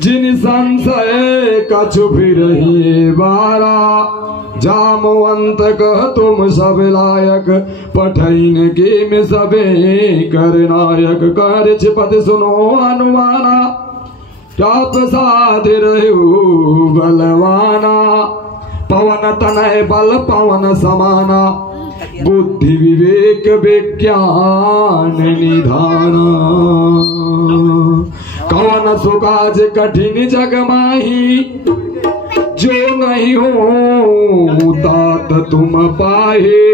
जिन संशय कछु भी रही बारा, जामवंत कह तुम सब लायक, पठैन के में सबे कर नायक। कर छिपत सुनो अनुमाना, क्या प्रसाद रहो बलवाना। पवन तनय बल पवन समाना, बुद्धि विवेक विज्ञान निधाना। कवन सुकाज कठिन जग माही, जो नहीं हो तात तुम पाहे।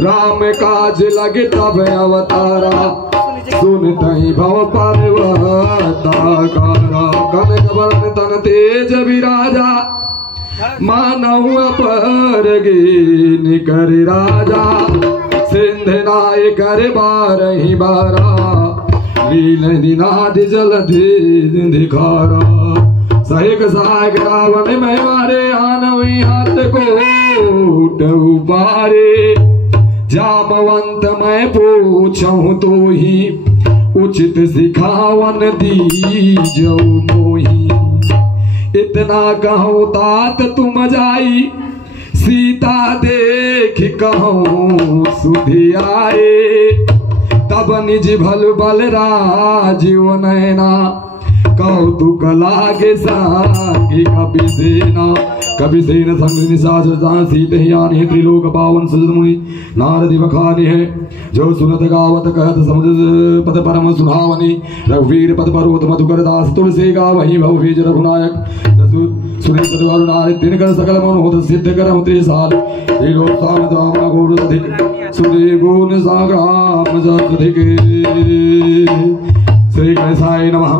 राम काज लगे तब अवतारा, सुनतई भव पर्वताकारा। कनक वरण तन तेज विराजा, मानव पर निकर राजा। सिंध नाय कर बारही बारा, लील निनाद जलधि दिखारा। सहिक सहायक रावण में मारे, आनवी हाथ को उबारे। जामवंत मैं पूछूं तो ही, उचित सिखावन दीजो मोही। इतना कहूँ तात तुम जाई, सीता देख कहूँ सुधि आए। तब निज भल बल राजीव नैना, कौतुक लागे सागी कपि सेना। कपि सेन संग निशाच सीत यानी, त्रिलोक पावन सुजत मुनि नारद बखानी है। जो सुनत गावत कहत समुद्र पद परम सुहावनी। रघुवीर पद पर्वत मधुकर दास, तुलसी गावहि भव बीज रघुनायक। सुने सदवारु नारी, तिनकर सकल मनोरथ सिद्ध करहु त्रिसाल। त्रिलोक स्वामी राम गौर अधिक, सुदे गुण साग्राम जस अधिक। श्री गणेशाय नमः।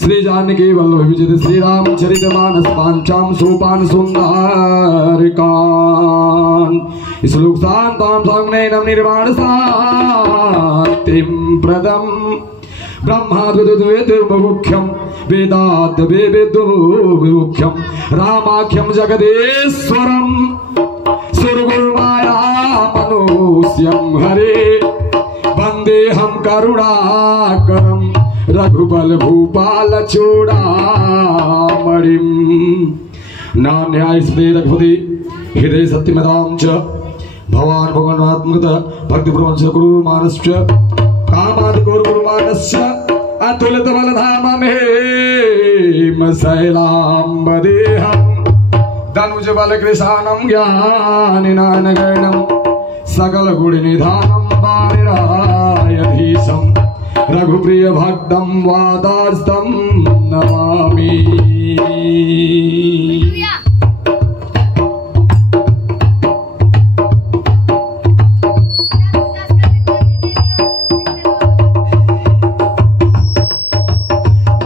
श्री जानकी वल्लभ विजय श्री रामचरित मानस, पांचाम सोपान सुंदर कान। श्लोक शांतां संज्ञेयं निर्वाण शांतिं प्रदम्। ब्रह्माद्विमुख्यं वेदाद् वेदोमुख्यं, रामाख्यं जगदीश्वरं। सुरगुरुमाया मनुष्यं हरे, वन्देऽहं करुणाकरम्। रघुबल भूपाल चूड़ामणिम्। नान्याय स्मृति रघुपति, हृदय सत्यमदां च। भवान् भगवन्मात्मक भक्ति प्रवंश गुरु मानश्च। कामादि गुरु मानश्च, अतुलित बलधाम में शैलाम्बदेहम्। धनुज बल कृशानं ज्ञानिनां गणं, सकल गुण निधानं वारिरायधीशम्। रघुप्रिय भक्तं वादास्तं नमामि।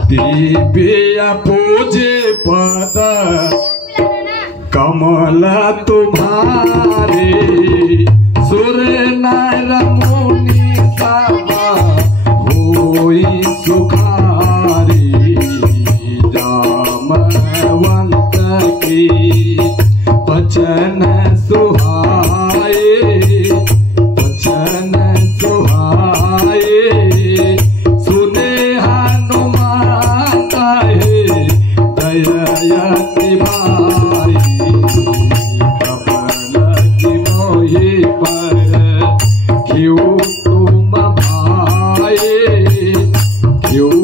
दिव्य पूजे पद कमल तुम्हारे, सुर नर मुनि सब होई सुखारी। जामवंत की बचन सुहाए, बचन सुहाए। सुने हनुमान कहे दयति भाई। कपल की मोहि पर क्यों तुम भाए, क्यों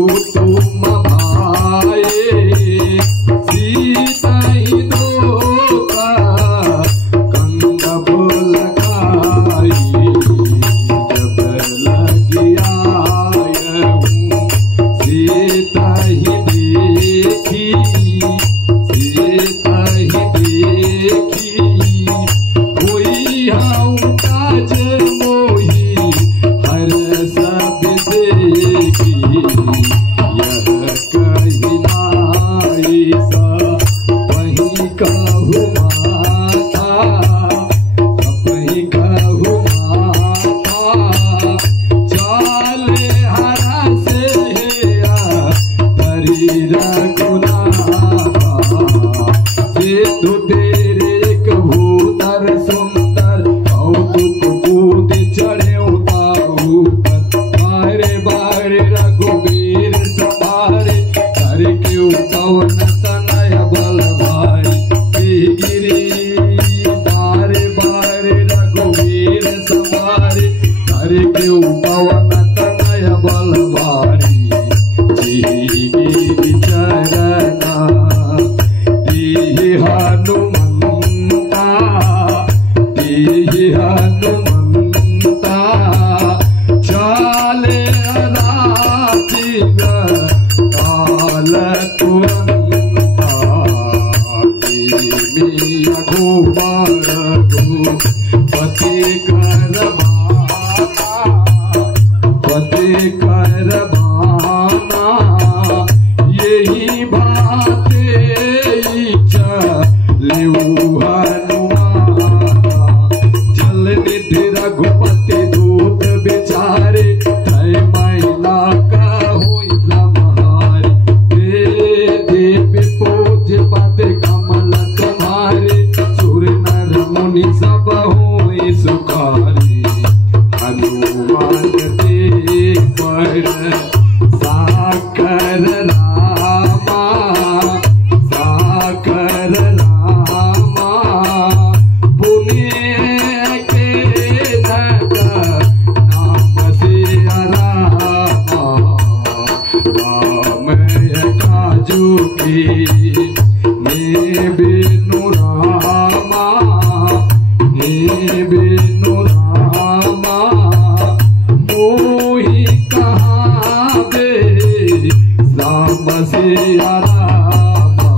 सिया रामा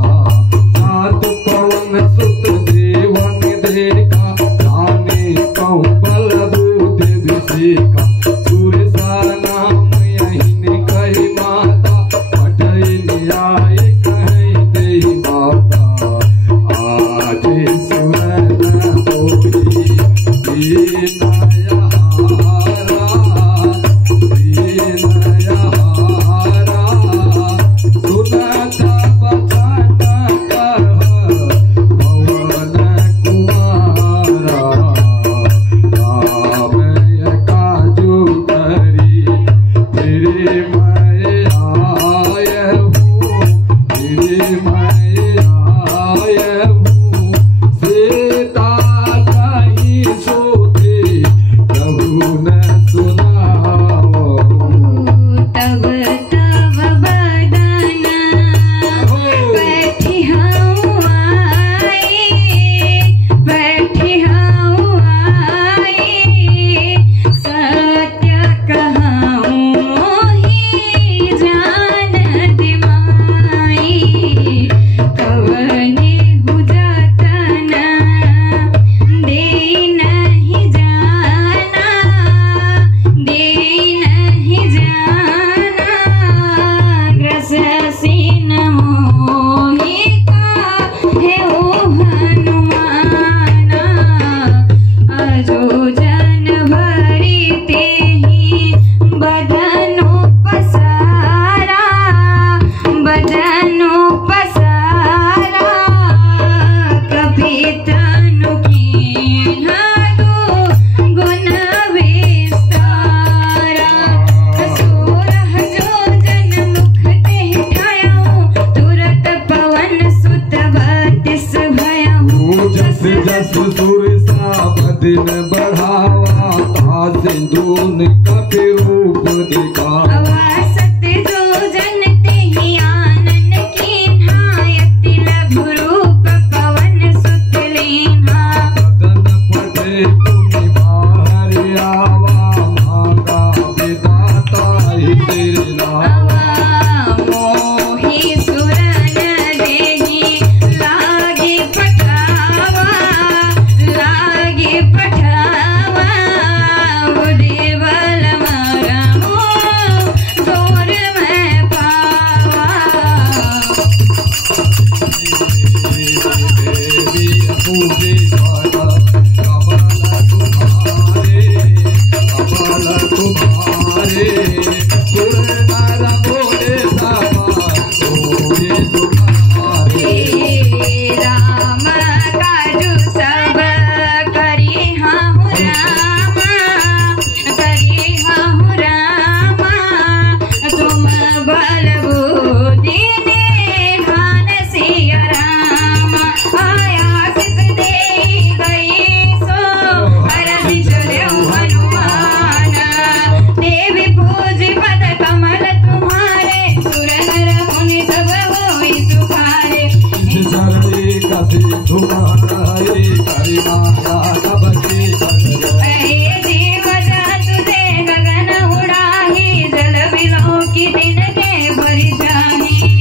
सात पवन सुत देवन देखा जाने कहूँ बल बुद्धि विषेका सूर्य नाम यही कही माता पटई न्याय कहीं दे माता आज सुरन होई दिन बढ़ावा था सिंधुन कपि रूप दिखावा सत्य जो जनते ही आनन कीन्हायति लघु रूप पवन सुत लीन्हा बदन पटे तुमि बाहर आवा मांगा विधाता ही तेरे लावा मोहि सुरन देहि लागे पठावा देवल मारा तोर मैं पावा पूजे कमल तुम्हारे सुर नर बोले राम काजू सब करी हम रामा तुम बल बुद्धि ने ध्यान सिया रामा आयासित दे गई सो हरदि चलो हनुमान देवी पूज पद कमल तुम्हारे सुर नर मुनि सब होई सुखारे तुम्हारे करी माया कबके जीव तुझे गगन उड़ाही जल बिलो की दिन के भरी जाही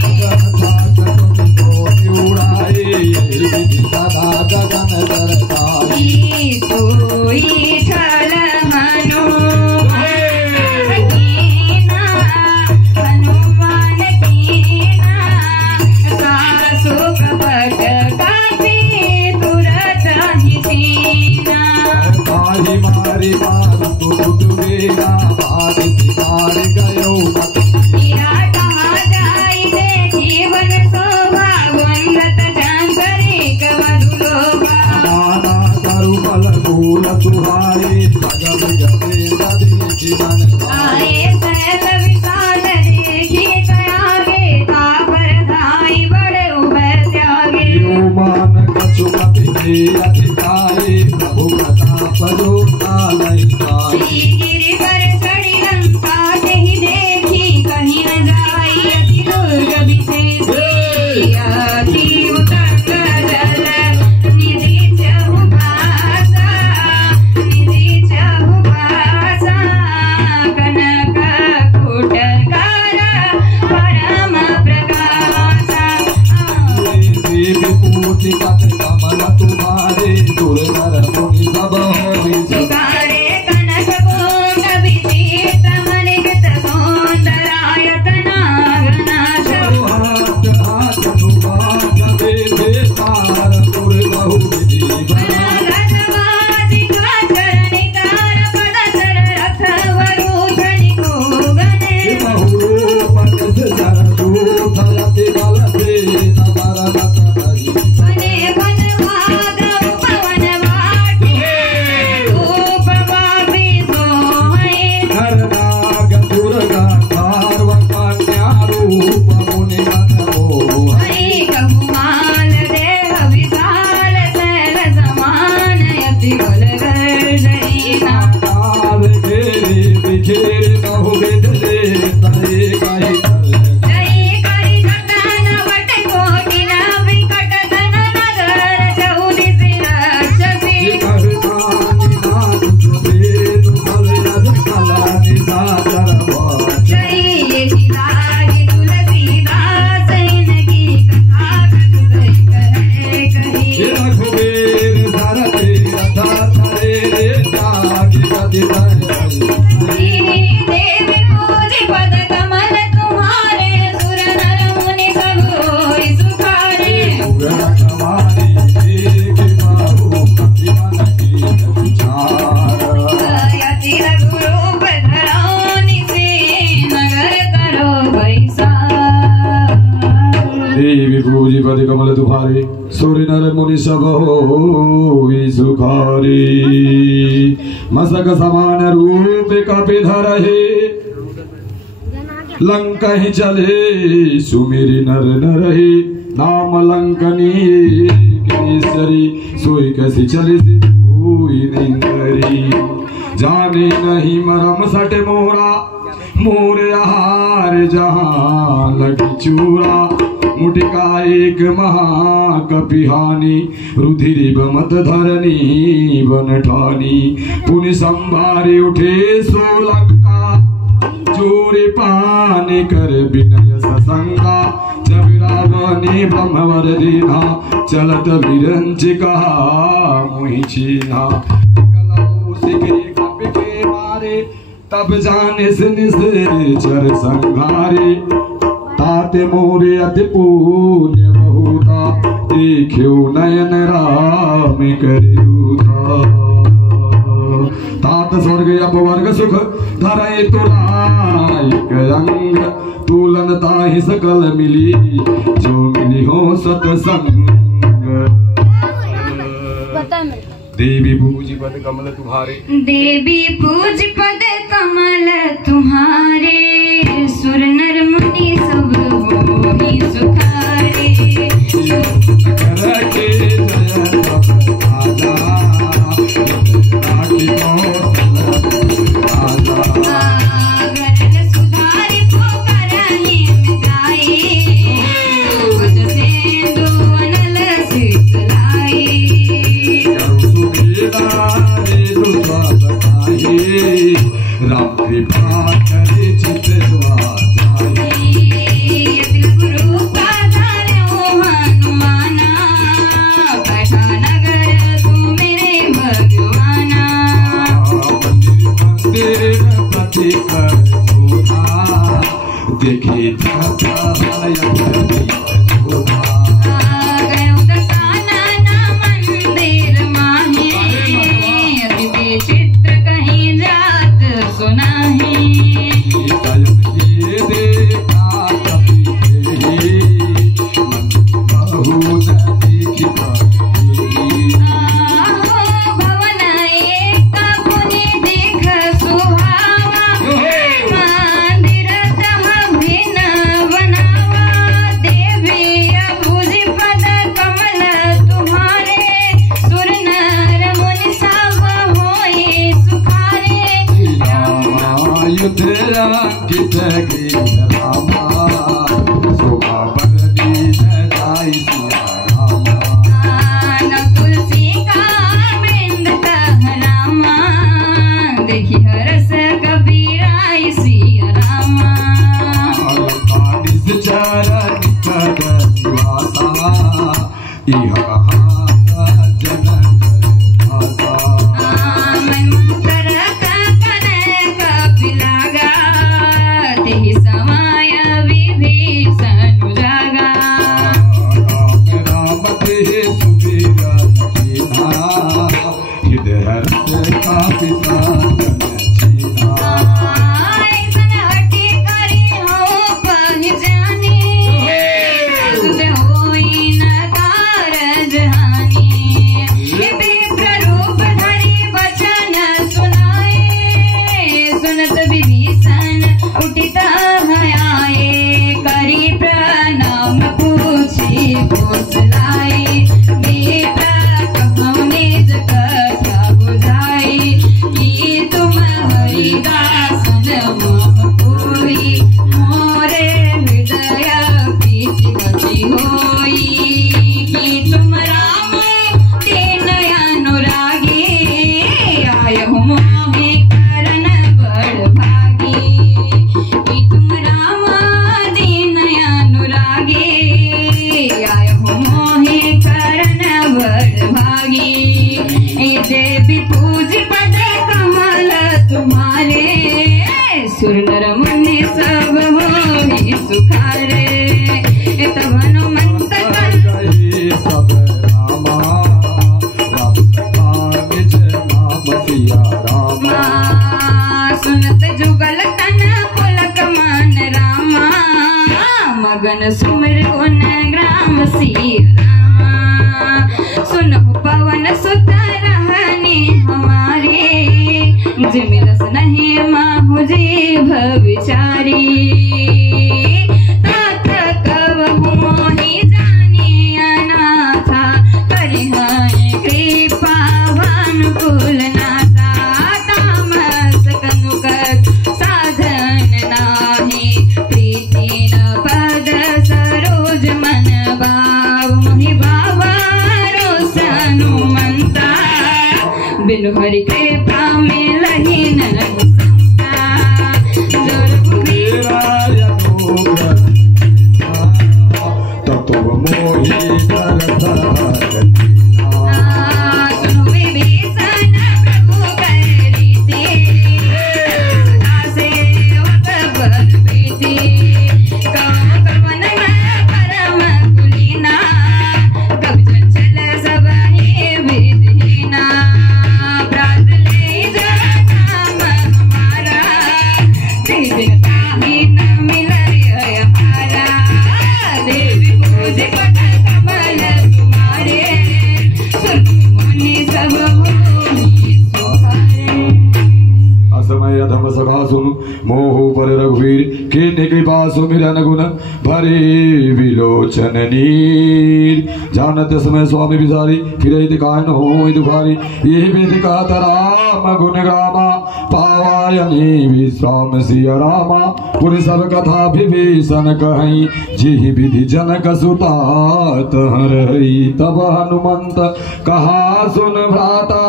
बैसा देवी पूजी पद कमल तुम्हारे सूर्य नर मुनि सब होई सुखारी मसक समान रूप कपि धरहे लंका ही चले सुमेरी नर नरहे नाम लंकनी केसरी सोई कैसी चले से कोई नहीं करी जाने नहीं मरम सट मोरा मोर आहार जहां लगी चूरा मुटिका एक महाकपिहानी रुधिरी बमत धरनी बन ठानी पुनि संभारे उठे सोलंका चोरी पानी कर विनय ससंगा जब रावणी ब्रह्मवर दीना चलत विरंच कहा मुहि चीना के मारे तब जाने से निश्चर संघारे ताते मोरे अति पुण्य बहुता देखो नयन राम करियुता तात स्वर्ग अपवर्ग सुख धरे तुरायक अंग तुलन ताहि सकल मिली जो मिली हो सतसंग देवी पूज पद कमल तुम्हारे देवी पूज पद कमल तुम्हारे सुर नर मुनि सब होई सुखारे कर के जय सब आजा आकी कौशल आजा गरल सुधारी पोकरहि मिटाई पद सेंदु अनल शीतलाई राम कृपा करे चित गुरु पाधार हनुमाना बैठा नगर तू मेरे भगवाना मंदिर पति कर सोधा देखे चित्र कहीं जात सुना भवन एक पुनि देख सुहावा मंदिर जहाँ भिन्न बनावा देवी भुज पद कमल तुम्हारे सुर नर मुनि सब होई सुखारे युद्ध अंकित रामा शोभा बरदी जाई सिया रामा तुलसी का वृंद कहलामा देखी हरस कबीरा सिया रामा चरण कर निवासा इहा जन समय विभीषण जागा राम ते सुबीरा हृदय का पिता ऐसन हटी करी हो पहचानी होई न कारज हानि प्ररूप धरी वचन सुनाए सुनत विभीषण उठिता आए करी प्रणाम पूछी घोषलाई बेटा कहूँ निज कथा बुझाई कि तुम हरिदासन मोह कोई मोरे हृदय पीठ गति होई कि तुम राम दीन अनुरागी आय हो मोहे करन बड़ भागी कि तुम राम दीन अनुरागी आय हो मोहे करन बड़ भागी देवी पूज पद कमल तुम्हारे सुर नर मुनि सब होई सुखारे तब हनुमंत कर सब रामा राम निज नाम सिया रामा सुनत जुगल तन पुलक मान रामा मगन सुमिर गुण ग्राम सिया रामा सुनो पवन सुत रहने हमारे जिमिलस नहीं माहु जीभ विचारी तात कवहु मोहि जाने अनाथा करिहाय कृपा भानुकुल नाथा तामस कनुकत साधन नाही प्रीति न पद सरोज मन भाव मोहि बाबा रोसनुमंता बिनु हरि कृपा में लही न तत्व मोहि मोह पर रघुवीर कीन्ह कृपा सुमिरन गुण भरे विलोचन नीर जानत समय स्वामी विचारी फिर दिखान हो दुखारी ये वेदिका राम गुण ग्रामा पावायनी विश्राम सिया रामा पुर सब कथा विभीषण कहीं जिहि विधि जनक सुता तहरई तब हनुमंत कहा सुन भ्राता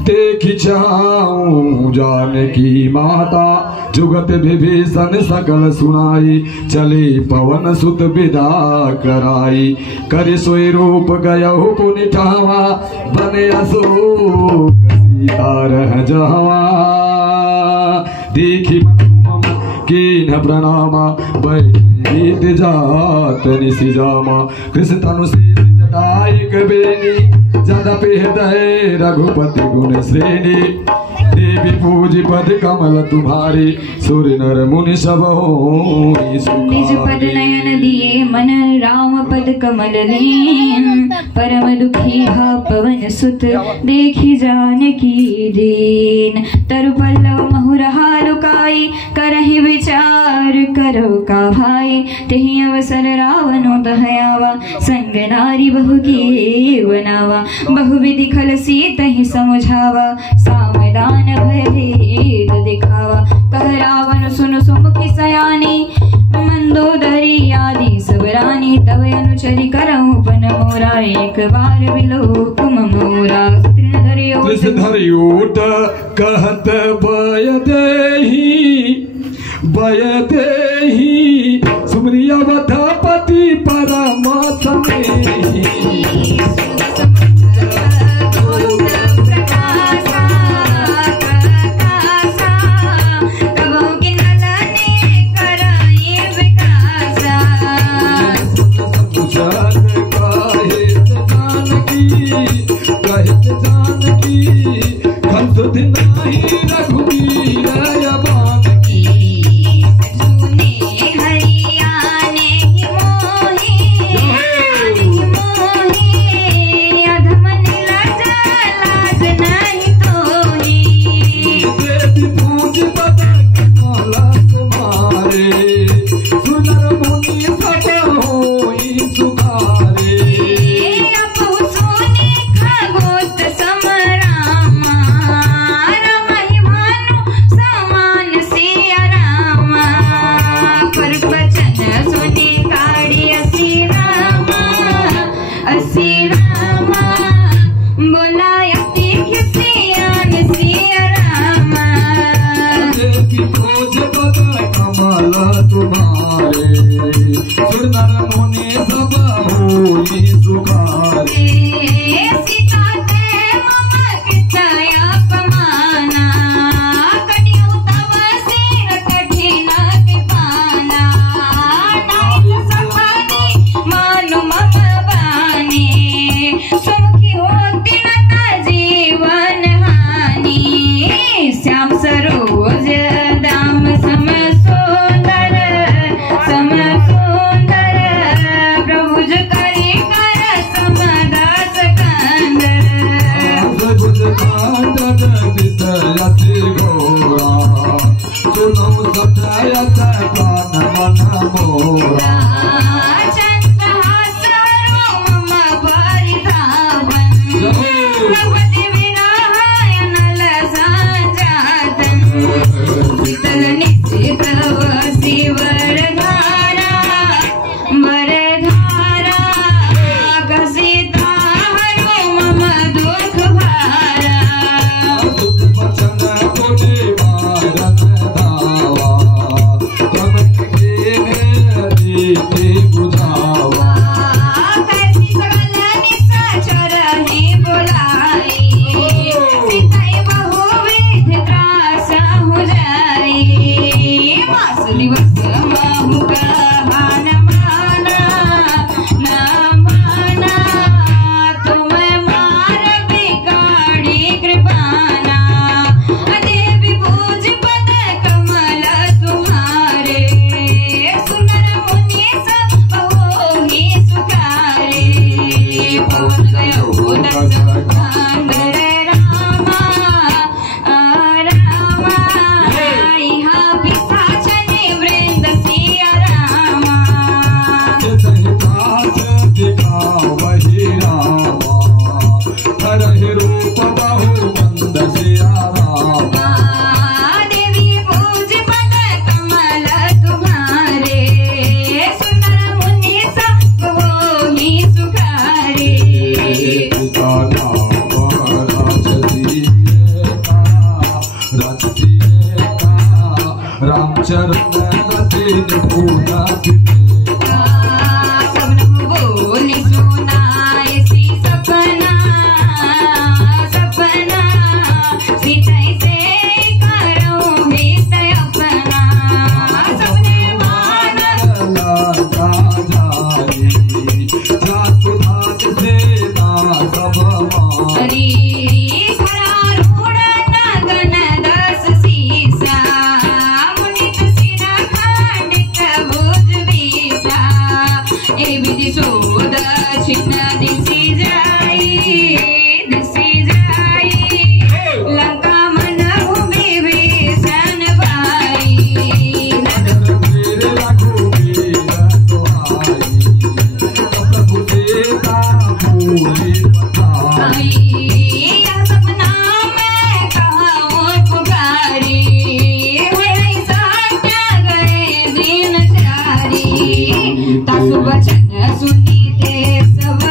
देखि चाहूं जानकी माता जुगत विभीषण सकल सुनाई चले पवन सुत विदा कराई कर सोई रूप गयहु पुनि ठावा बने अशोक सीता रह जहवा देखि मम कीन्ह प्रणामा बैठ जात निसि जामा कृष्ण तनु जटाई कबेनी जदपि हृदय रघुपति गुण श्रेणी देवी पूजी पद कमल तुम्हारी सुर नर मुनि सब हो निज पद नयन दिए मन राम पद कमल लीन परम दुखी हा पवन सुत देखी जानकी दीन तरु पल्लव महुरहा लुकाई करहि विचार करो का भाई तेहि अवसर रावणो दहयावा संग नारी बहु की बनावा बहुविधि खल सीतहि समझावा सामदान भय भेद दिखावा कह रावण सुन सुमुखी सयानी मंदोदरी आदि सब रानी तव अनुचरि करहु पन मोरा एक बार विलोक मोरा धरि ओट कहत बय देहि सुमरिया वधपति परमात्म सरोज दाम सम सुंदर चंद्रहास हरो मम परितापन प्रपति विरहाय नल संजातन शीतल निश्चित वसी वरधारा वरधारा घसीता हरो मम दुख भारा सुत वचन कोटि मारन दावा तब के नीति बुझावा कैसी सकल निशाचर ने बुलाई सीताई बहुविध त्रास हो जाई मास दिवस महु कहान माना न माना तुम मार बिगाड़ी कृपाना देवी पूज पद कमल तुम्हारे सुंदर मुनि सब ही सुखारे पवन गयो दस कांगर रामा रामा यहाँ पिशाचने वृंद सिया रामा दास दिखाओ वही रामा हरहि रूप बहु बंद सिया रामा देवी पूज पद कमल तुम्हारे सुंदर मुनि सब ही सुखारे पिता नाम राजसी का रामचरण रति पूजा सबन बोली सुनाए सी सपना सपना सीताई से करो हित अपना सबने माना हरी खरारूढ़ नगन दस सीसा मुनित सिरा खंडित भुज बीसा ए विधि सो दक्षिण दिशि जाई लंका मन विभीषण भाई यह सपना मैं कहूँ पुकारी ऐसा क्या गए दिन चारी तासु वचन सुनी थे सब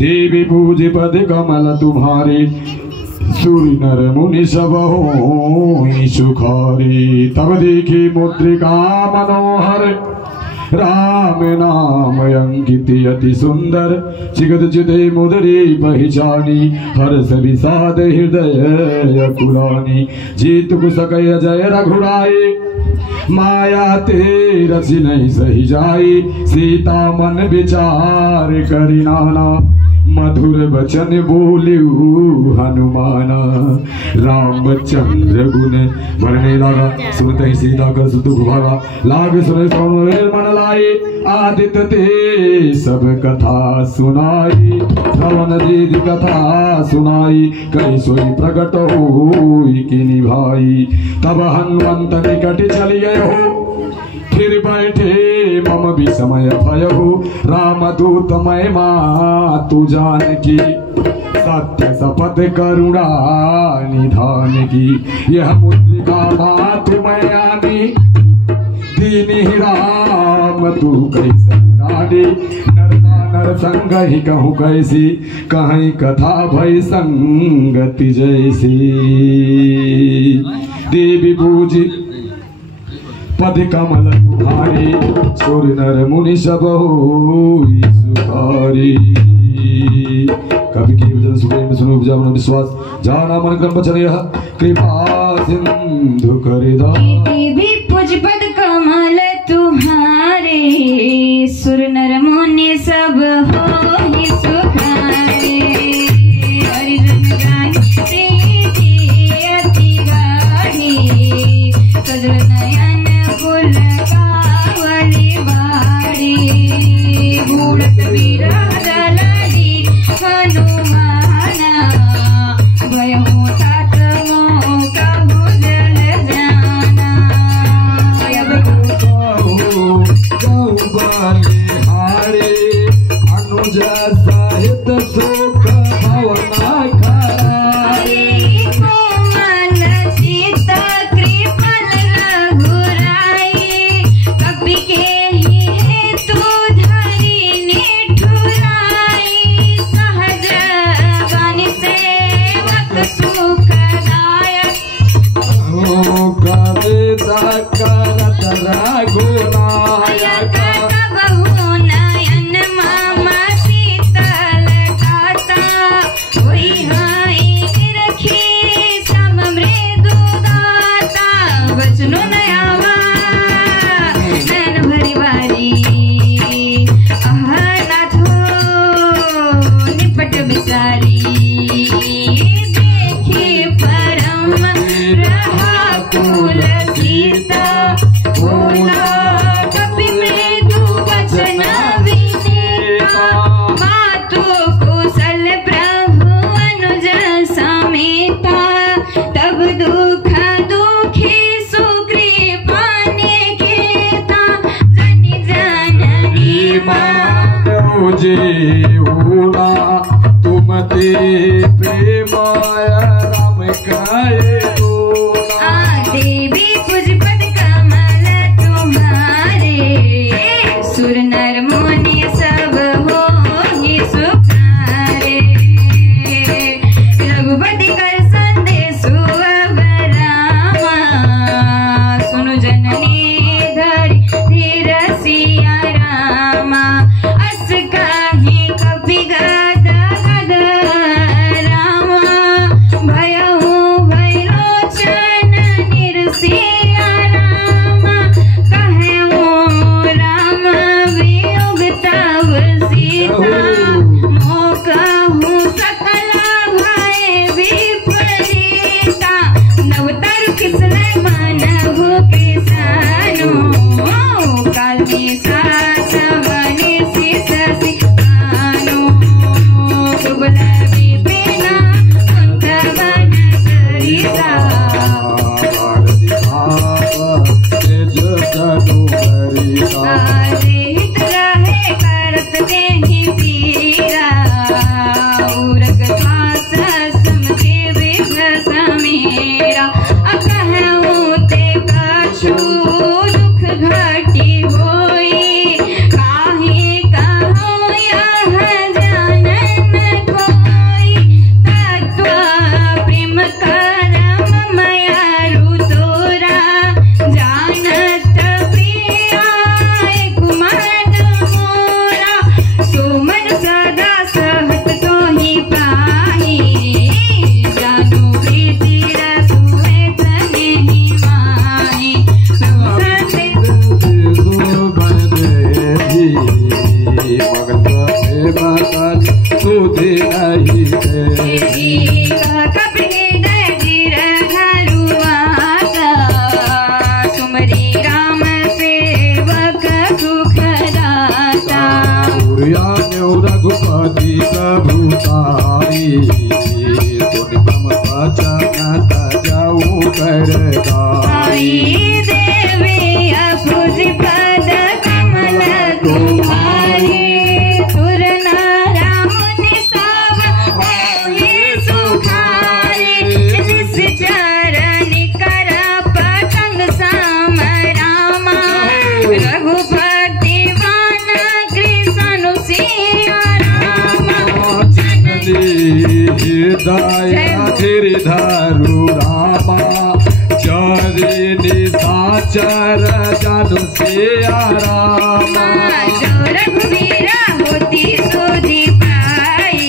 देवी पूज पद कमल तुम्हारे, सुर नर मुनि सब होई सुखारी। तब देखी मुद्रिका मनोहर, राम नाम अंकित अति सुंदर। चिगत चिते मुदरी पहचानी, हर्ष विषाद हृदय अकुलानी। जीत कुसकय जय रघुराई, माया ते रचि नहीं सही जाई। सीता मन विचार करि नाना, मधुर वचन बोलियु हनुमाना। रामचंद्र गुण वर्णे लागा, सुनते ही सीता कर सुख भागा। लाग सुने मन लाई, आदित्य ते सब कथा सुनाई। श्रवण दीद कथा सुनाई, कई सोई प्रकट होई कि निभाई। तब हनुमंत निकट चली गए हो, फिर बैठे मम विस्मय भय हो। रामदूत मैं मातु जानकी, सत्य शपथ करुणा निधान की। यह मुद्रिका मातु मैं आनी, दीनी राम तू कैसे नानी। नर संग ही कहूँ कैसी, कहीं कथा भई संगति जैसी। देवी पूजी पद कमल तुम्हारी, सुर नर मुनि सब होई सुखारी। कवि की वचन सुने सुनो उपजाओ विश्वास, जाना मन क्रम वचन यह कृपा सिंधु करिदा। देवी पूज पद कमल तुम्हारे, सुर नर मुनि सब होई सुखारे। हरिजन गाई प्रीति अति गाढ़ी, सजल नयन फूल कावली बाड़ी। बूढ़त बिरह दलदी हनुमाना, भयहु तात मोह कहु जल जाना। हारे अनुज साहित शोक भवना खरारे। कोमल सीता कृपल रघुराई, कपि के ही हेतु धरि निठुराई। सहज बन सेवक सुखदायक, करत रघुनायक। कबहु नयन मम शीतल गाता, होई हाय निरखी सम मृदु दाता। वचनो नयावा नैन भरी बारी, आह नाथो निपट बिसारी। देखी परम रहा कुल सीता, बोला कपि मृदु वचन विनीता। मातु कुशल प्रभु अनुज समेता, तब दुख दुखी सुकृपा निकेता। जनि जननी मां जे होना, तुम ते प्रेमाय राम काये होना। देवी पूज पद कमल तुम्हारे, सुर नर मुनि सब होई सुखारे। रघुपति कर संदेश अब रामा, सुनु जननी धरि धीर सिया रामा। अस काहि कपि गद गद रामा, भयहु भय लोचन निरसिया रामा। कहऊँ राम वियोग तव सीता, मोह कहूँ सकल भय विपरीता। नवतर किसने मानहु किसानो, काल में सास बने शीस सिखानो। दुबल विपिना कुंत वन सरिसा, हित रहे करत देहि पीरा। उरग श्वास समझे विघ्न समीरा। कहूँ ते कछु दुख घटी होई, दया गिरिधरु रामा चरे निशाचर जनु सिया रामा जो रघुवीरा होती सोधी पाई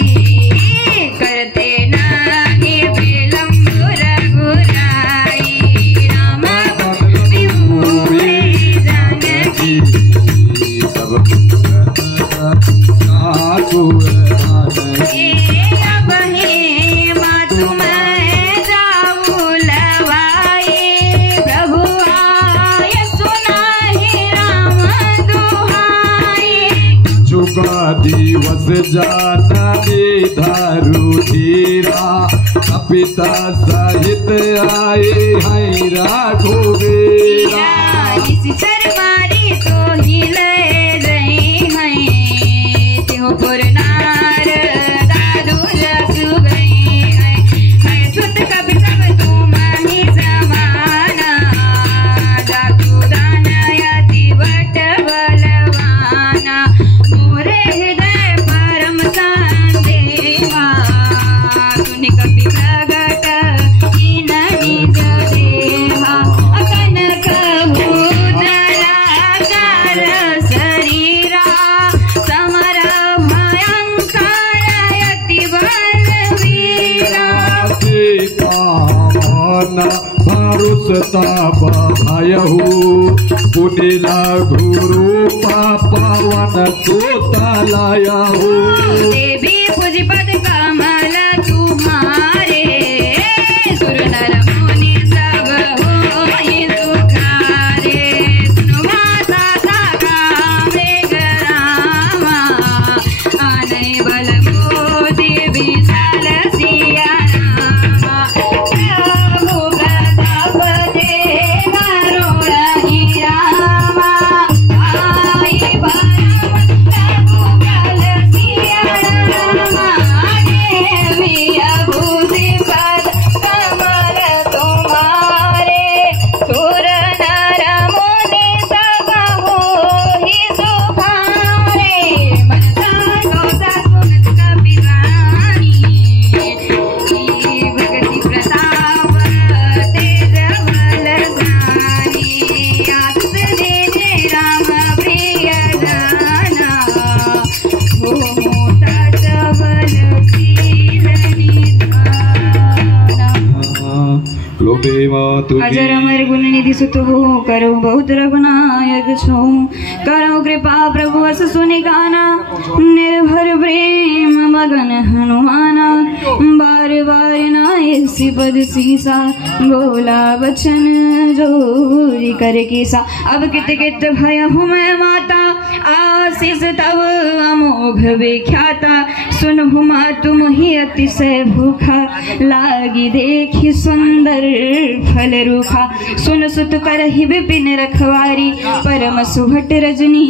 करते नानी विलंब रघुराई राम विभूरे जानकी सब ठाकुर अब हे मातु मैं जाऊं लवाए प्रभु आय सुनाहि राम दुहाई जुगा दिवस जानवी धरु धीरा कपिता सहित आए हैं रघुवीरा निश्चर मारी तो ही ले रही हैं त्यो पुरनार दादू जसु गई है सुत कभी सब तुम ही समाना जातु दानयति बट बलवाना मोरे हृदय परम संदेवा सुनि कपि प्रगट कीन निज देवा कनक भूधरा कर शरीरा समर भयंकर यति बलवीरा सीतावन भरुसता भयहु पुनि लघुरूप पवन सुतलयहु देवी पूज पद कमल तुम्हारे सुर नर मुनि सब होहि सुखारे सुनो माता साका मृग रामा आनय बल मोदी विशाल सिया रामा प्रभु प्रताप देवा रोहि रामा आई परम प्रभु बल सिया रामा देवी अभूति पद कमल तुम्हारे सुर नर मुनि सब होहि सुखारे मनसा गौसा सुनत कपिवाणी भगति प्रताप तेज बल सानी आस देने राम प्रिय जाना हो तज बल शील निधाना लोभे मातु अजर अमर गुण निधि सुत हो करो बहुत रघुनायक छो करो कृपा प्रभु अस सुनि गाना निर्भर प्रेम मगन हनुमाना बार बार नाय पद सीसा बोला बचन जोरी कर कीसा अब कित कित भय हूँ मैं माता आशीष तब अमोघ विख्याता सुनहु मा तुम ही अतिशय भूखा लागी देखी सुंदर फल रूखा सुन सुत कर ही विपिन रखवारी परम सुभट रजनी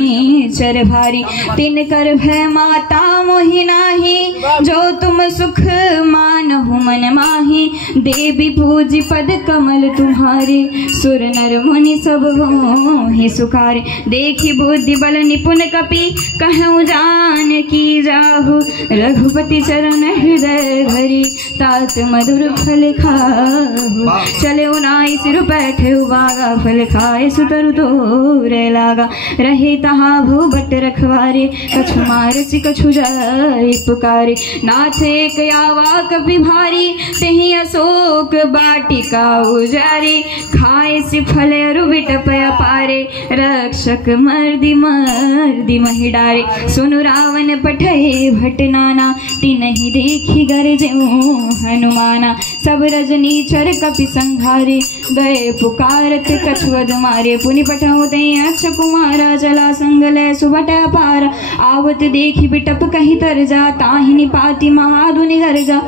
चर भारी तिन कर भय माता मोहि नाही जो तुम सुख मानहु मन माही देवी पूजी पद कमल तुम्हारे सुर नर मुनि सब होहि सुखारे देखी बुद्धि बल निपुण कपि कहूँ जान की जाहु रघुपति चरण हृदय धरी तात मधुर फल खाहु चले उनाई सिर बैठे बागा फल खाए सुतरु तोरे लागा रहे तहा भू बट रखवारे कछु मारसी कछु जाय पुकारे नाथ एक आवा कपि भारी तेहि अशोक बाटिका उजारे खाए से फल अरु बिटप पारे रक्षक मर्दि मर्दि महि डारे सुनु रावण पठे भट नाना तिनहि देखी गरजे हनुमाना सब रजनी चर कपि संघारे गए पुकारत कछुअद मारे पुनि पठऊ दे अक्ष कुमारा जला संग लय सुबट अपार आवत देखी बिटप कहीं तर जा ताहिनी पाति महादुनि घर जा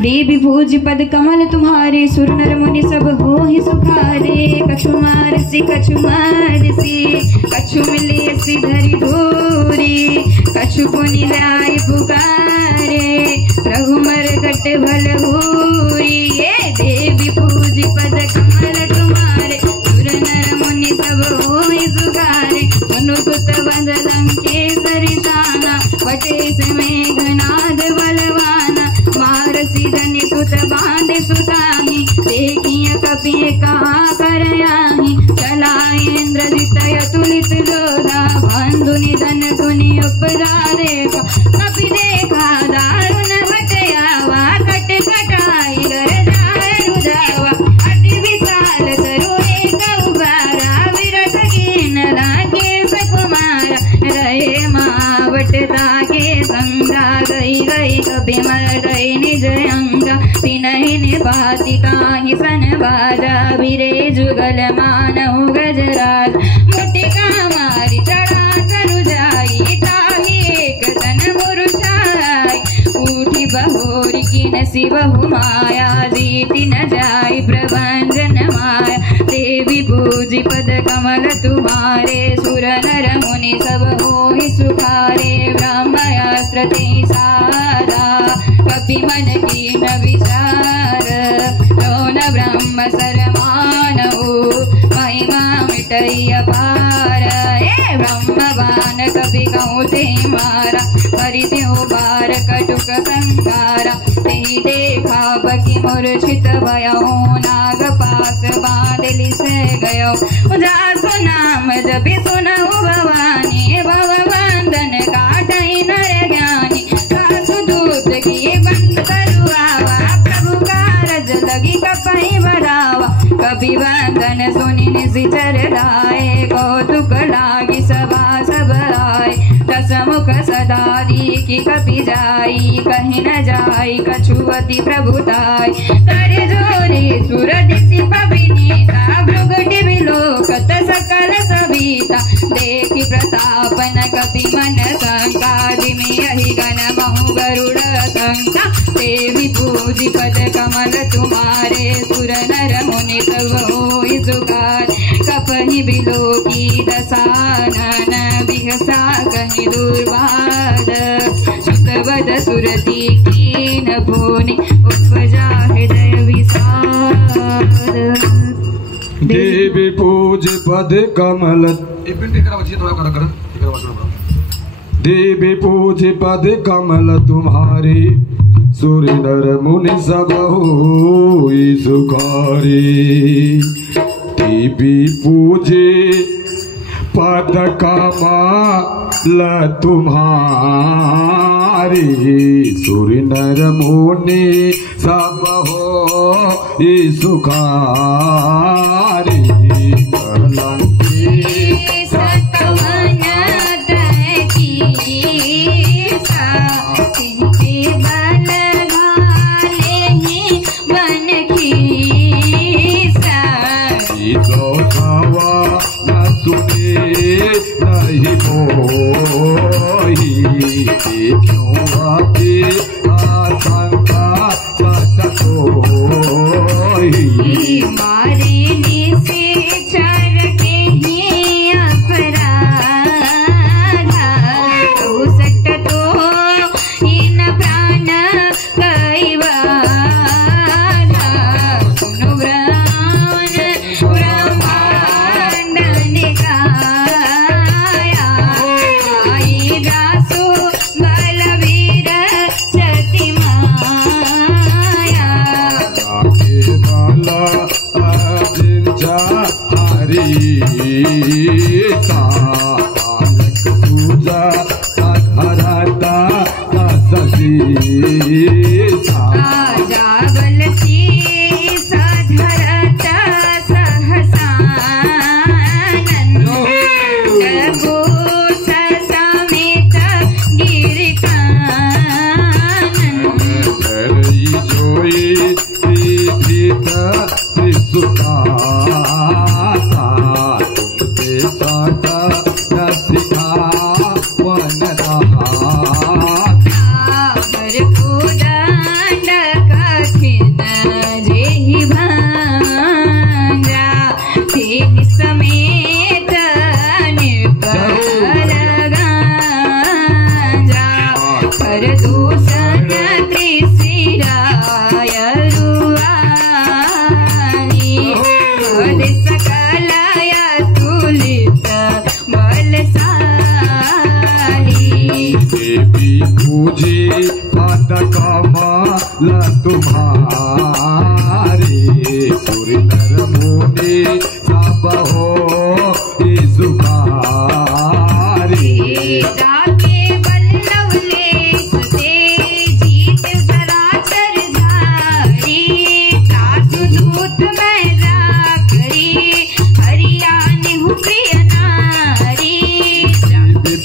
देवी भोज पद कमल तुम्हारे सुर नर मुनि सब होहि सुखारे कछु मारसी कछु मारसी कछु मिले सी धरि धूरी कछु पुनि जाय पुकारे रघुमर गट भल भूरी ये देवी पूज पद कमल तुम्हारे सुर नर मुनि सब होहि सुखारे सुनु सुत बंद लंकेसरी शाना वटे से मेघनाद बलवाना मारसी जन कपि कहाँ कर आही, चला इंद्रजित तुलित जोधा, बंधु निधन सुनि उपजा देखा, कपि देखा दारुण भट आवा, कट कटाई गर जाए रुदावा, अति विशाल तरु एक उबारा, विरथ कीन लागे सकुमारा, रहे मावट ताके संगा, गई गई कपि मर्दई निज अंगा, पिनहि निभाति ताहि सन बाजा, विरे जुगल मानहु गजराज, मुटिका मारी चढ़ा करु जाई, ताहि एक तन मुरुषाई, उठी बहोरी की नसी बहु माया, जीति न जाई प्रभंजन माया, देवी पूजी पद कमल तुम्हारे, सुर नर मुनि सब होहि सुखारे, ब्रह्मयास्त्र ते सारा, कपि मन की न विचार, लो न ब्रह्म सरमानहु, महिमा मिटई अपार, हे ब्रह्मवान कपि कहूँ ते मारा, परित्यो बार कटुक संकारा, ते देखा बकी मूर्छित भयो, नाग पास बांधली से गयो, जासु नाम जपि सुनहु भवानी, भव बंधन काटई नर ज्ञानी, सासु दूत की बंद करुआवा, प्रभु कारज लगी कपहि बढ़ावा, कपि बंधन सुनि निशिचर लाए, कौतुक लागी सभा सब आए, दसमुख सदा की कपि जाई, कहीं न जाई कछुअति प्रभुताई, कर जोरे सुर दिशि पविनीता, भृगुटि विलोकत सकल सविता, देखि प्रतापन कपि मन शंका, जिमि यहि गण महु गरुड़ शंका, देवी पूजी पद कमल तुम्हारे, सुर नर मुनि सब होई सुखार, कपहि बिलोकी दसानन, बिहसा कहि दुर्बाद, सुतवद सुरति कीन भुनि, उपजा हृदय विषाद, देवी पूज पद कमल, देवी पूज पद कमल तुम्हारी, सुर नर मुनि सब होई सुखारी, देवी पूजे पद कमल तुम्हारी, सुर नर मुनि सब होई सुखारी, सतवन दकी तिनके बल घाले बन खीसा, न सुने नहीं मोही, क्यों आते आशंका सत कोई, मारे निशाचर के ही अपराधा, सट तो इन प्राण कई बाधा, सुनो ब्रह्मांड निकाया, आई जासु बलवीर सती माया, सालक सूजा धरता ससीसा, जाबल शीसा धरता सहसानन, डगोस समेत गिरिकानन, धरई जोई त्रिसुखासा, तुमसे साटा रसिका वनदाता, पर कुदंड कठिन जेहि भांजा, तेहि समेत निर्भर गांजा, कर दूषण त्रिशिराय रुआनी, पद सकलय तुलित बलशाली, देवी पूजे पद कमल तुम्हारे, सुर नर सब हो सुखारी। जाके बल्लव लेस से जीत चराचर झारी। सासु दूत मैं जाकरी हरियाणी हूँ प्रिय नारी।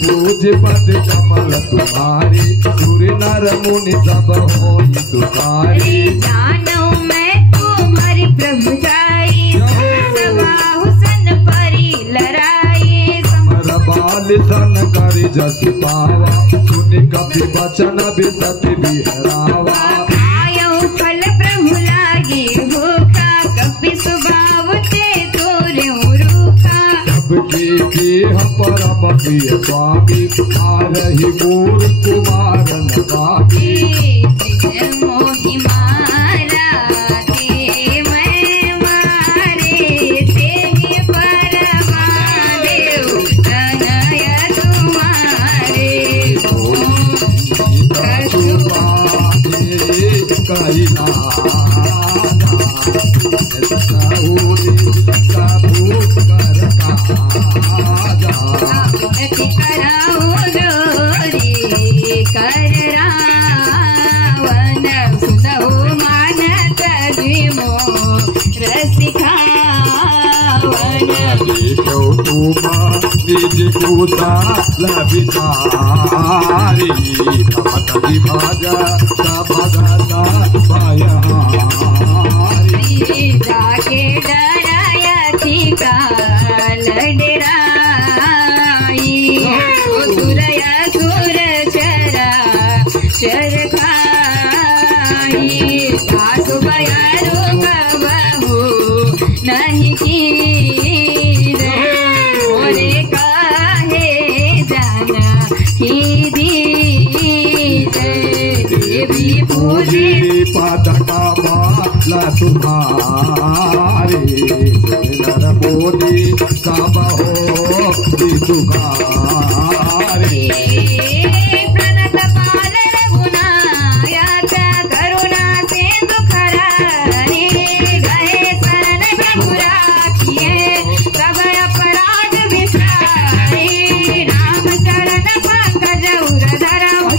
पूज पद कमल तुम्हारी सूर्य नर मुनि सब हो सुखारी। जानो मैं तुम्हारी प्रभुताई सबाहु सन परी लड़ाई। समर बाल सन कर जस पावा सुनि कपि वचन बिसति बिहरावा। आयो फल प्रभु लागी भूखा कपि स्वभाव ते तोरे रूखा। सबके हम परम प्रिय स्वामी आरहि मोर कुमारन बाबी। मोहि मारा ते मैं मारे ते परमादेव तनय तुम्हारे। कराओ जोरी कर रावण सुनहो मानत जिमो रसिखावन। देखो तुमा निज कुता लबिचारी भगत विभाजा भगता पायहारी। जाके डराया थी काल डराई। सुरया सुर चरा चर खाई। सासु बयारो कबहू नहीं की मोरे काहे जाना की दी। देवी पूजी पादका माला तुम्हारे नर मोदी सब हो सुखारी। प्रणत पाल रघुनायक करुणा सिंधु खरारी। गए शरण प्रभु राखिए सब अपराध विसारी। राम चरण पंकज उर धरहु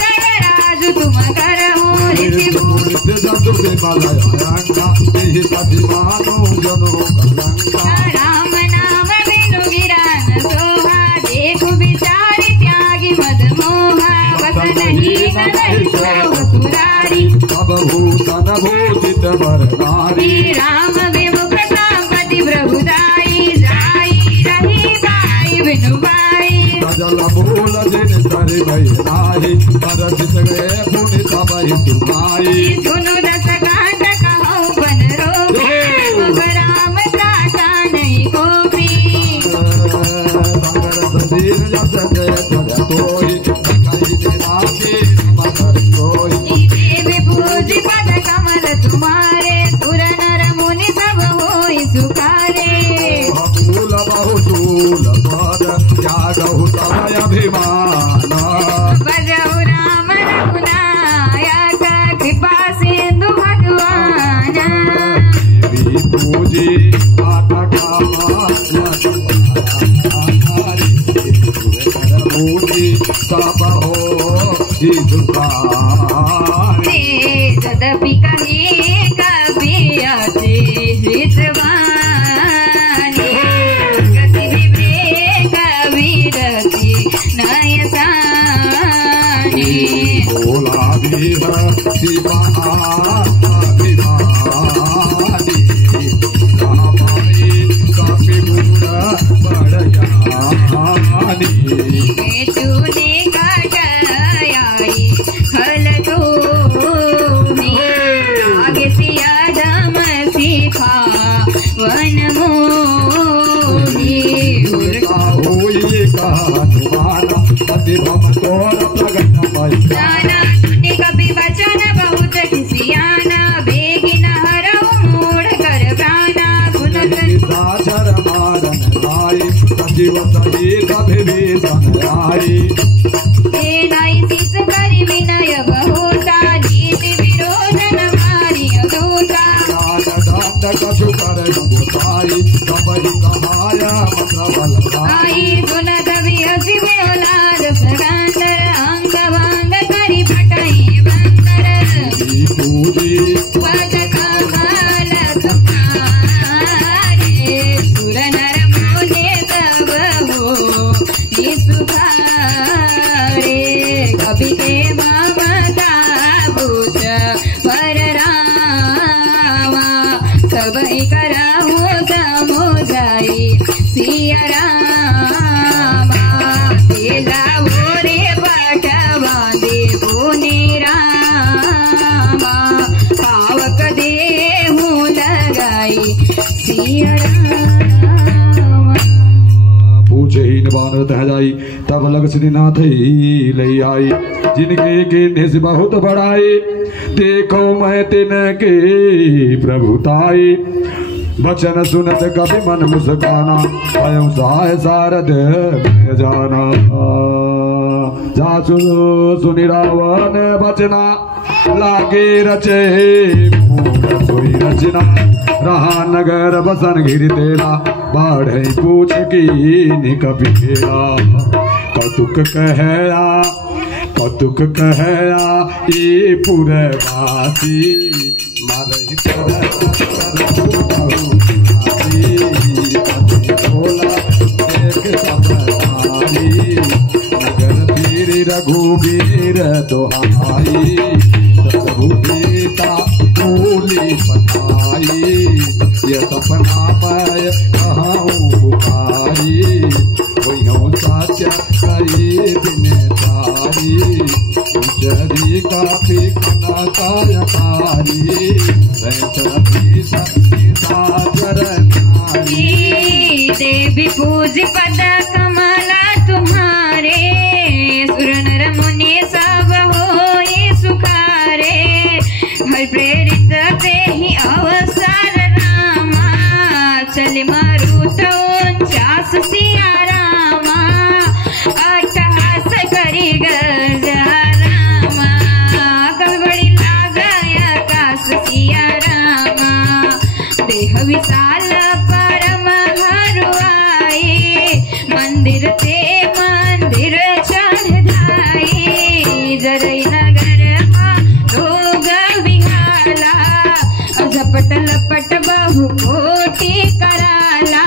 चल राजु तुम करहु। ऋषि राम नाम बिनु गिरान सोहा। देखु बिचारी त्यागी मद मोहा। वसन ही नहीं सोह सुरारी। भूषण भूषित बरनारी। राम विमुख संपति प्रभुदाई। जाई रही बाई बिनु बाई। जल मूल दिन सर भई नाही परसित गए पुनि सबहि सुनाई। सुनु दस कांड कहूँ बन रोपी। राम दाता नहीं गोपी। देवी पूजी पद कमल तुम्हारे। सुर नर मुनि सब होई सुखारे। फूल बहुतूल पद त्यागहु तमय अभिमान। बजहु राम रघुनायक कृपा सिंधु भगवान। पूजी पाठका पूजी सब हो सुखारी। तदपि कही कवि अति हितवानी। गति विवेक विरति नयसानी। बोला भी शिवाभिमानी रामाई कपि गुण बड़यानी। तूने कटाई खल धोनी। आगे सिया धम सीखा वन मोही। होई कहनुमाना पति भम तोर प्रगट भई। जाना सुनि कपि वचन बहुत खिसियाना। बेगिन हरहु मूढ़ कर प्राणा। गुण साचर मारन लाई सजीव सहित विभीषण आई। नाई शीस करि विनय बहुता। नीति विरोधन मारिय दूता। दंड कछु कर आई सुन कवि हसी बेौलाद सगंदर अंग भंग करी फटाई बंदर पूजी पद कमल तुम्हारे सुर नर मुनि सब हो सुखारे कवि के ममता पूछ पर रामा सब करहु समुझाई सिया रामा तेला भोरे पटवा देवो ने रामा पावक देहु लगाई सिया रामा। पूछे ही बानर तह जाई तब लग श्रीनाथ ही ले आई जिनके कीन्हे से बहुत बड़ाई देखो मैं तिनके प्रभुताई वचन सुनत कभी मन मुस्काना स्वयं सहाय सारद मैं जाना जासु सुनि रावण बचना लागे रचे पूर्ण सोई रचना रहा नगर बसन घिर तेरा बाढ़े पूछ की निकपी खेला कतुक कहया ये पुरवासी मारही नगर तीर रघुवीर दोहाई रघुवीता बोली पठाई ये सपना मैं कहाऊँ पुकारी वही सत्य कई दिन तारी उचरी काफी कनाकारी देवी पूज पद कमला तुम्हारे सुर नर मुनि सब होए सुखारे हर प्रेरित ते ही अवसर रामा चल मारुत 49 सिया रामा अट्टहास करी गजा रामा कभी बड़ी लागया कास सिया रामा देह विशाल परम हरुआई मंदिर ते मंदिर चढ़ाई जरई नगर लोग विहाला झपट लपट बहु कोटि कराला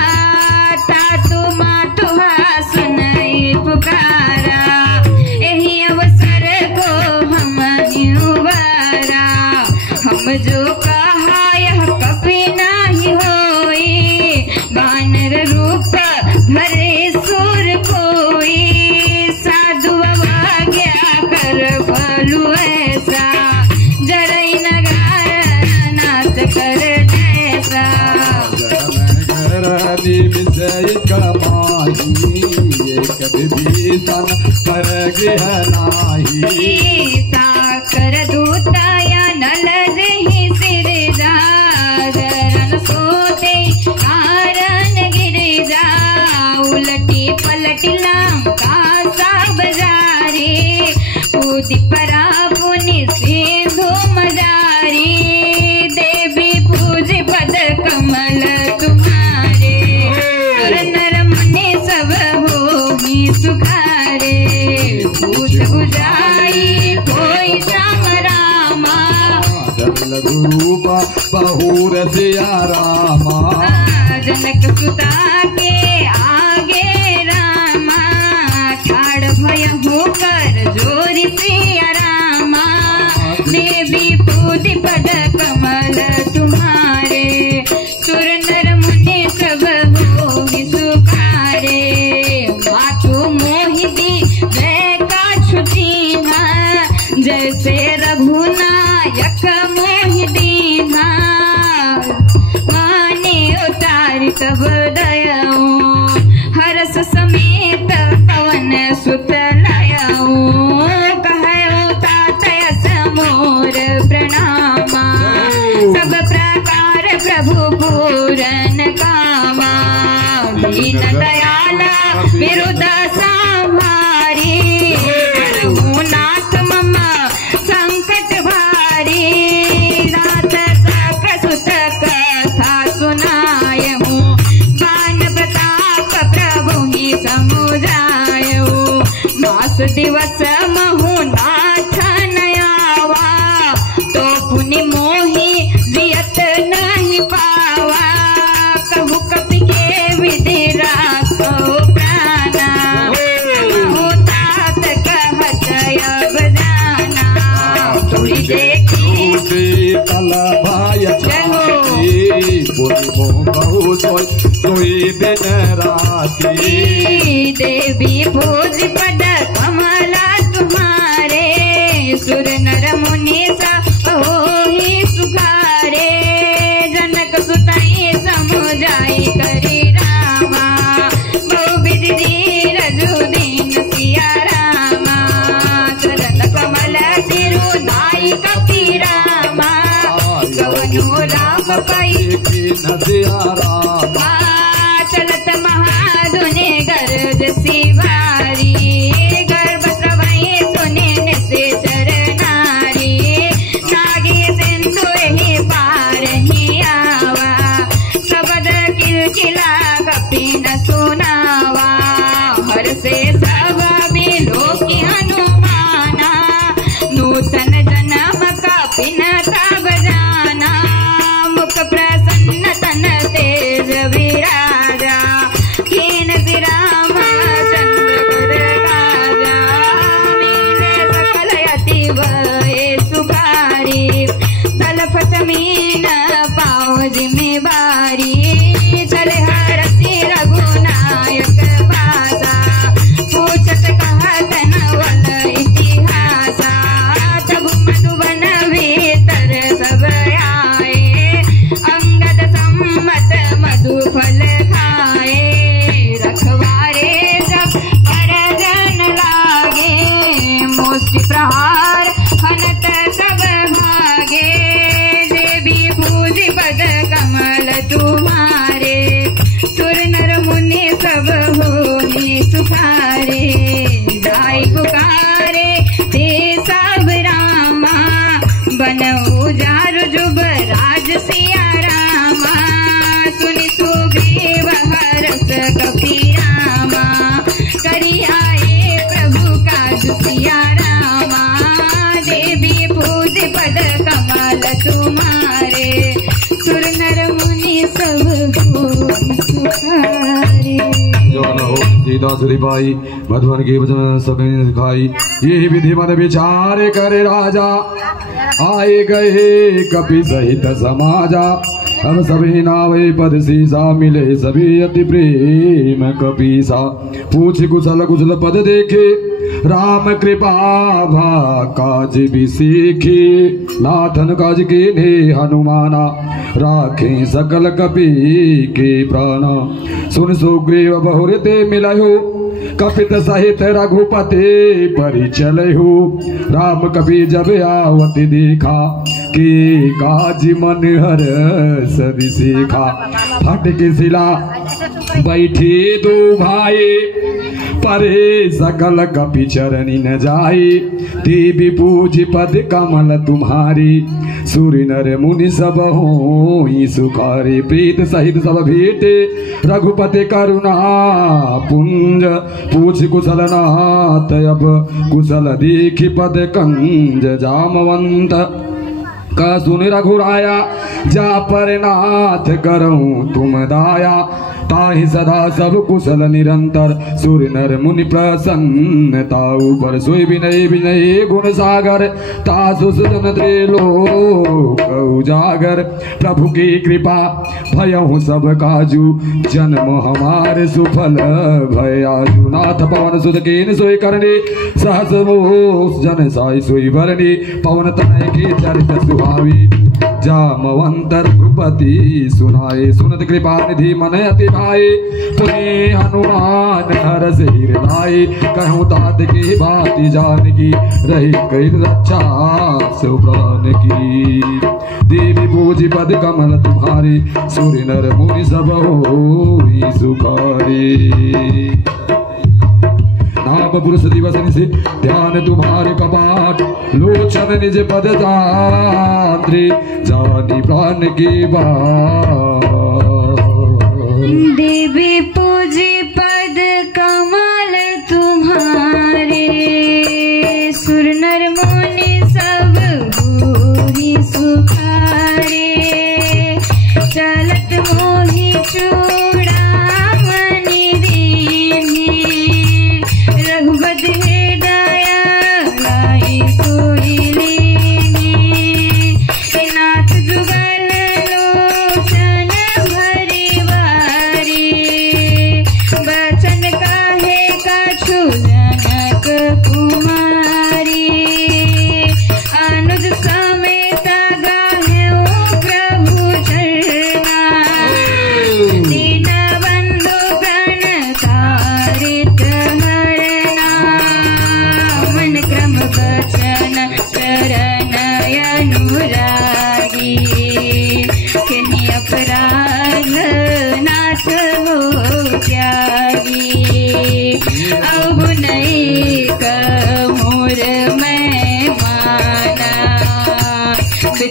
तातु मातु सुनई पुकारा यही अवसर को हम निवारा हम जो कहा यह कभी नहीं होई बानर रूप धरे सुर कोई साधु अवज्ञा कर भलु ऐसा जरई नगार नाच कर जैसा कर गृह नाही कर दूताया नल जही सिर जागरण सोते कारण गिर जा उलटी पलटी लंका सब जारी कूदी परा पुनि सिंधु मजारी देवी पूज पद कमल तुम्हारे सुर नर मुनि सब होगी सुखारे पूछ बुझाई कोई श्याम रामा गुरूपा बहुर सिया रामा जनक सुता के आगे रामा ठाड़ भय होकर जोरी सिया रामा देवी पूज पद कमल तुम्हारे सुर नर मुनि सब होगी सुखारे मातु मोहिनी जय का छुटीना जैसे रघुनायक मोहि दीना माने उतारी तब दयाओ हरस समेत पवन सुत लायाओ कहयो तातय समोर प्रणामा सब प्रकार प्रभु पूरन कामा दीन दयाला विरुद्ध संहारी नाथ मम संकट भारी नाथ सुत कथा सुनाय हूँ बान प्रताप प्रभु समुझायो मास दिवस महु नाथ नयावा तो पुनि मोहि जियत नहीं पावा कहु कपि के विधि राखो प्राणा कहु तात कहत अब जाना तुई देखी कल भाय दिन राती देवी भोज पद कमला तुम्हारे सुर नर मुनि सब होहि सुखारे जनक सुतई समुझाई करी रामा बहु विधि धीरजु दीन सिया रामा चरण कमल सिरु नाई कपि रामा गवनु राम पई नदिया रामा चलत महाधुनि गरज सिवारी गर्भ स्रवई सुने निश्चर नारी नागी सिंधु ही पार ही आवा शब्द किलकिला कपि न सुनावा हर से सब बिलोकी हनुमाना नूतन जन्म कपि न तब जाना मुख प्रसन्न तन तेज विराजा कीन रामचंद्र गुर राजा मीने सकल अतीव सुखारी तलफत मीन पाओ जिम्मेवारी चले हरसी रघुनायक पासा पूछत कहत नवल इतिहासा तब मधुबन भीतर सब आए अंगद सम्मत मधु फल खाए रखवारे जब परजन लागे मुष्टि प्रहार हनत सब भागे देवी पूज पद कमल तुम्हारे सुर नर मुनि सब होहि सुखारे जाय पुकारे ते सब रामा बन उजार जुब राज सिया रामा सुनि सुग्रीव हरस कपि रामा करि आए प्रभु काज सिया रामा देवी पूज पद कमल तुम्हारे सुर नर मुनि सब होहि सुखारे जो न हो सीता सुरी पाई मधुबन की वचन सभी सिखाई ये विधि मन विचार करे राजा आए गए कपि सहित समाजा हम सभी नावे पद सीसा मिले सभी अति प्रेम कपीसा पूछ कुशल कुशल पद देखे राम कृपा भा काज भी सीखी नाथन काज के ने हनुमाना राखे सकल कपि के प्राणा सुन सुग्रीव बहुरते मिलहु कपित सहित रघुपति परिचलहु राम कपि जब आवत देखा के काज मन हर सीखा फट की शिला बैठे दो भाई परे सकल कपि चरणी न जाए देवी पूज पद कमल तुम्हारी सूर्य नर मुनि सब होई सुखारे प्रीत सहित सब भेटे रघुपति करुणा पुंज पूछ कुशल नाथ अब कुशल देखी पद कंज जामवंत का सुन रघुराया जा पर नाथ करऊं तुम दाया ताहि सदा सब कुशल निरंतर सूर्य नर मुनि प्रसन्न ताऊ पर सोई विनय विनय गुण सागर तासु सुजन त्रिलोक उजागर प्रभु की कृपा भयहु सब काजू जन्म हमारे सुफल भयाजु नाथ पवन सुत कीन सोई करनी सहस मोस जन साई सोई भरनी पवन तनय की चरित सुहावी जामवंत रघुपति सुनाए सुनत कृपा निधि मन अति भाई पुनि हनुमान हर से हृदय कहूँ तात की बात जान की रही गई रक्षा सुप्राण की देवी पूज पद कमल तुम्हारी सूर्य नर मुनि सब होई सुखारी नाम पुरुष दिवस से ध्यान तुम्हारे कपाट लोचन निज पद दात्री जानी प्राण की बात देवी पूजी पद का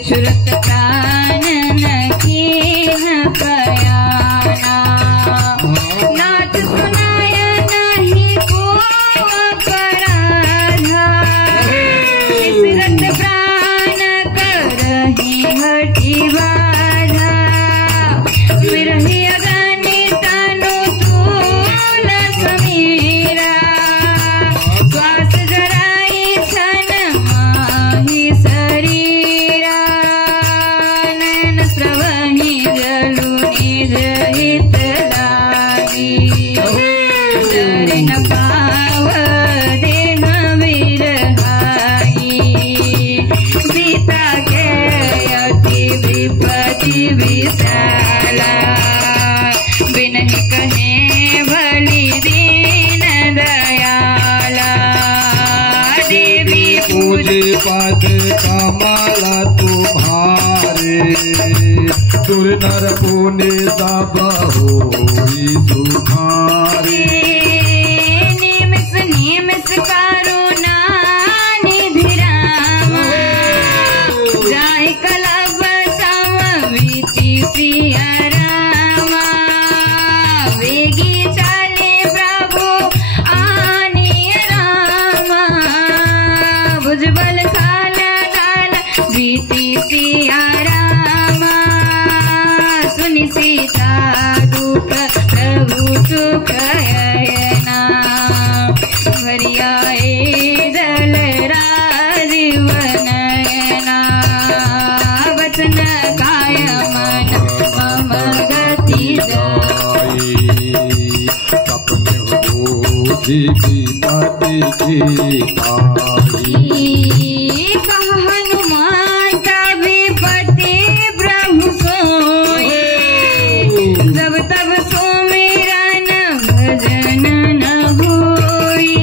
छुरत प्राण नखीन कयाना नाथ सुनाय नहीं को अपराधा विसरत प्राण करहि हठी बाधा विरहि अगनि तनु तूल समीरा श्वास जराई छन माहि शरीरा नयन स्रवहि जलु निज हित लागी डरि न पाव देह विरहाई सीता के अति विपति विशाला बिनहि कहे भली दीन दयाला देवी पूजे पद कमल तुम्हारे सुर नर पुनि सब होई तुम्हारे निमिष निमिष करुणा निधि राम जाय कलब समविति सिया रामा वेगी चले प्रभु आनी रामा भुजबल खाल खाल बीती सिया रामा सुनि सीता दुख प्रभु सुख अयना भरियाए जल राजीव नयना वचन काय मन मम गति जाई सपने होती विपति की ताई कह हनुमान विपति प्रभु सोई जब तब सुमिरन भजन न होई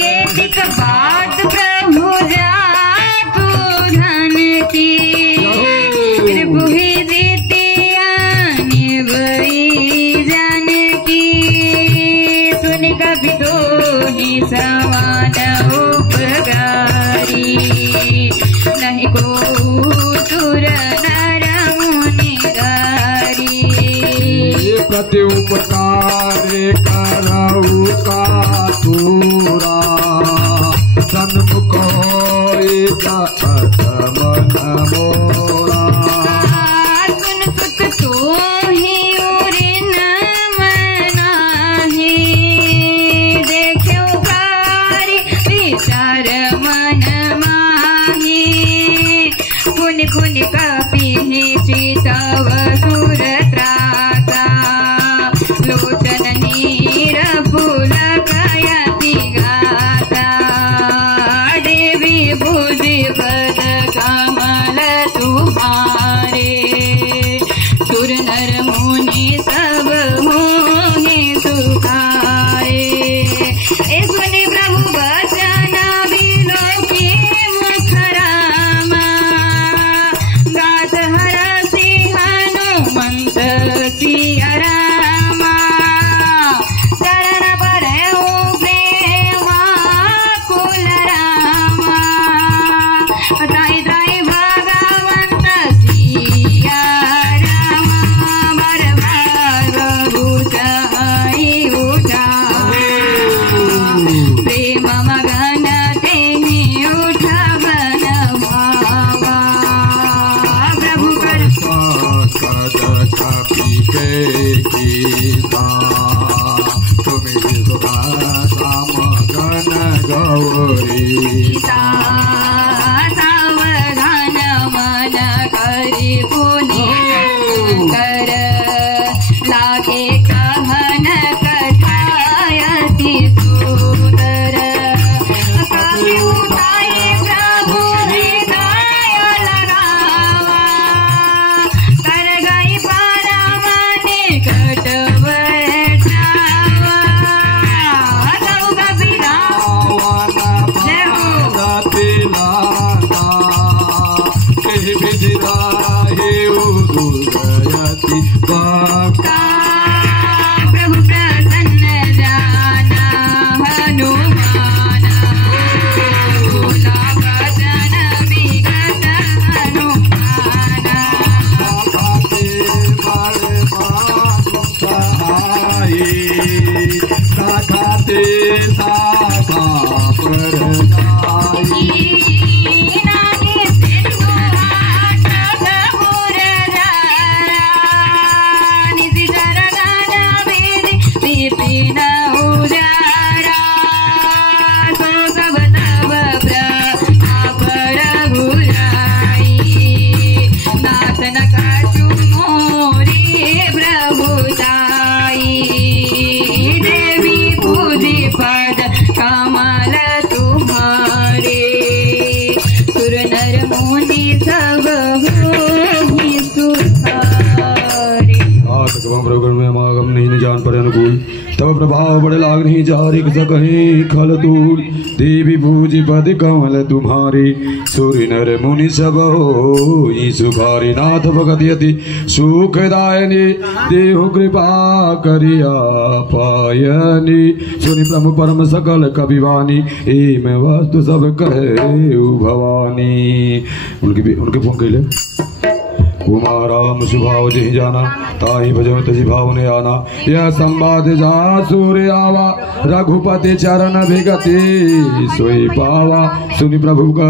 केतिक बात प्रभु जातु धन की त्रिभुहि द्वितीया निभई जानकी सुनि कपि तोहि समान उपकारी नहीं को सुर नर मुनि गारी प्रति उपकार करऊ का तूरा सन्मुख होई जगत मन मोरा सुन सुत तोहि उरिन मनाहि देख्यो कारी विचार मन माहि पुनि पुनि कपिहि चितव सुर त्राता लोचन नीर पुलकयति गाता देवी भुजि तब प्रभाव बड़ लागनी जारिक सकहीं खल तूल देवी पूजी पद कमल तुम्हारी सूर्य नर मुनि सब होई सुखारी नाथ भगत यति सुखदायनी देहु कृपा करिया पायनी सुनि प्रभु परम सकल कविवानी एम वस्तु सब कहे भवानी। उनके फोन कैले कुमाराम सुभाव जहि जाना ताहि भजो तजि भाव ने आना यह संवाद जा सूर्य आवा रघुपति चरण विगति सोई पावा सुनि प्रभु का